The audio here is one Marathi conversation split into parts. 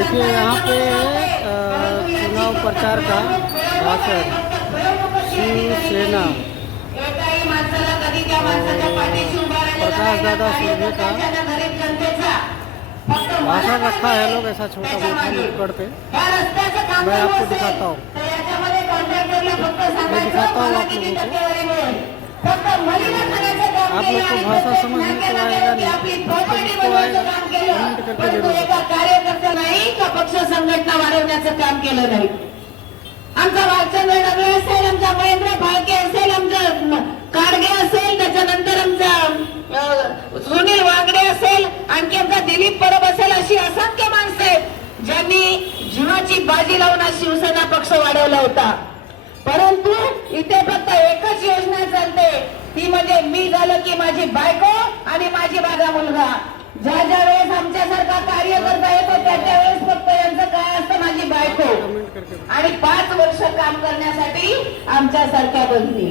देखिए यहाँ पे चुनाव प्रचार का भाषण शिवसेना प्रकाश दादा सुर्वे का भाषण रखा है। लोग ऐसा छोटा मोटा नुक्कड़ पे मैं आपको दिखाता हूँ, मैं दिखाता हूँ आप लोगों को। आप लोग को भाषा समझ में तो आएगा नहीं, जिसको आएगा कमेंट करके जरूर बताओ। कार्यकर्ते नाही का पक्ष संघटना वाढवण्याचं काम केलं नाही। आमचा भालचंद्र डबे असेल, आमचा महेंद्र फाळके असेल, आमचा काडगे असेल, त्याच्यानंतर आमचा सुनील वांगडे असेल, आणखी आमचा दिलीप परब असेल, अशी असंख्य माणसं आहेत ज्यांनी जीवाची बाजी लावून शिवसेना पक्ष वाढवला होता। परंतु इथे फक्त एकच योजना चालते, ती म्हणजे मी झालं की माझी बायको आणि माझी माझा मुलगा। ज्या ज्या वेळेस आमच्यासारखा कार्यकर्ता येतो त्या वेळेस फक्त यांचं काय असतं, माझी बायको आणि 5 वर्ष काम करण्यासाठी आमच्यासारख्या बंदी।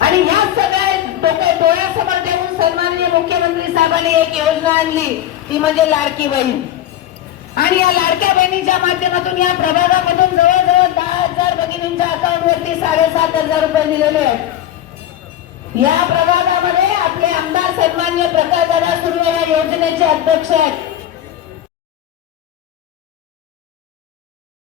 आणि ह्या सगळ्या डोळ्यासमोर ठेवून सन्माननीय मुख्यमंत्री साहेबांनी एक योजना आणली, ती म्हणजे लाडकी बहीण। आणि या लाडक्या बहिणीच्या माध्यमातून या प्रभागामधून जवळजवळ 10,000 भगिनींच्या अकाउंटवरती 7,500 रुपये दिलेले आहेत। या प्रभागामध्ये आपले आमदार सन्माननीय प्रकाशदादा सुर्वे या योजनेचे अध्यक्ष आहेत।